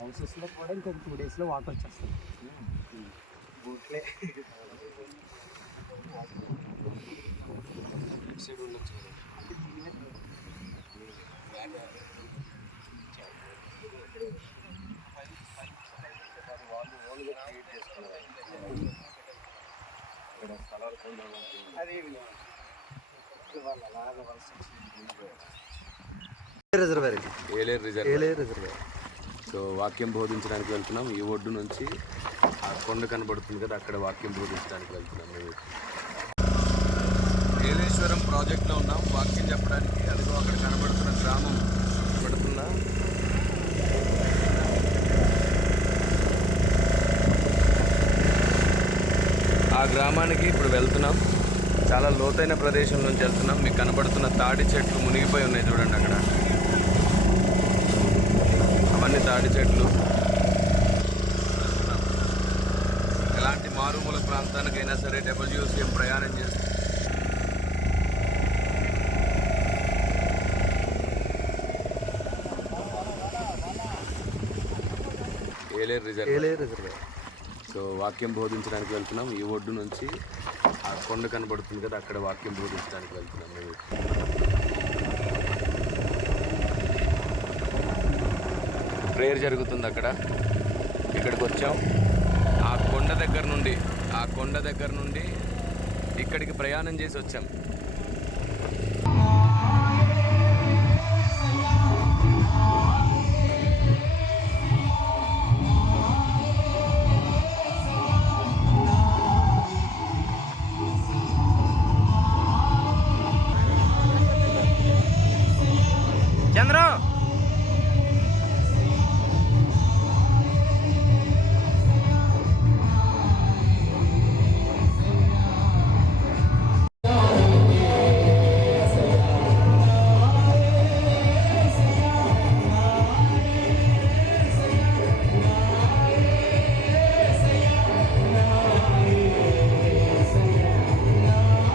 హౌసెస్లో కూడా ఇంకొక టూ డేస్లో వాటర్ వచ్చేస్తుంది. బోట్లే సైడ్ ఉండొచ్చు రిజర్వేర్ ఏలేరు రిజర్వ్ ఏలే రిజర్వేర్ సో వాక్యం బోధించడానికి వెళ్తున్నాం. ఈ ఒడ్డు నుంచి ఆ కొండ కనబడుతుంది కదా అక్కడ వాక్యం బోధించడానికి వెళ్తున్నాం మేము. ఏలేశ్వరం ప్రాజెక్ట్లో ఉన్నాం. వాక్యం చెప్పడానికి అదిగో అక్కడ కనబడుతున్న గ్రామం. కనబడుతుందా? ఆ గ్రామానికి ఇప్పుడు వెళ్తున్నాం. చాలా లోతైన ప్రదేశం నుంచి వెళ్తున్నాం. మీకు కనబడుతున్న తాడి చెట్లు మునిగిపోయి ఉన్నాయి చూడండి అక్కడ. తాడి చెట్లు. ఎలాంటి మారుమూల ప్రాంతానికైనా సరే డబ్ల్యూసీఎం ప్రయాణం చేస్తుంది ఏలేరు రిజర్వ్. సో వాక్యం బోధించడానికి వెళ్తున్నాం. ఈ ఒడ్డు నుంచి ఆ కొండ కనబడుతుంది కదా అక్కడ వాక్యం బోధించడానికి వెళ్తున్నాం మేము. ప్రేయర్ జరుగుతుంది అక్కడ. ఇక్కడికి వచ్చాం. ఆ కొండ దగ్గర నుండి ఆ కొండ దగ్గర నుండి ఇక్కడికి ప్రయాణం చేసి వచ్చాం. చంద్రం!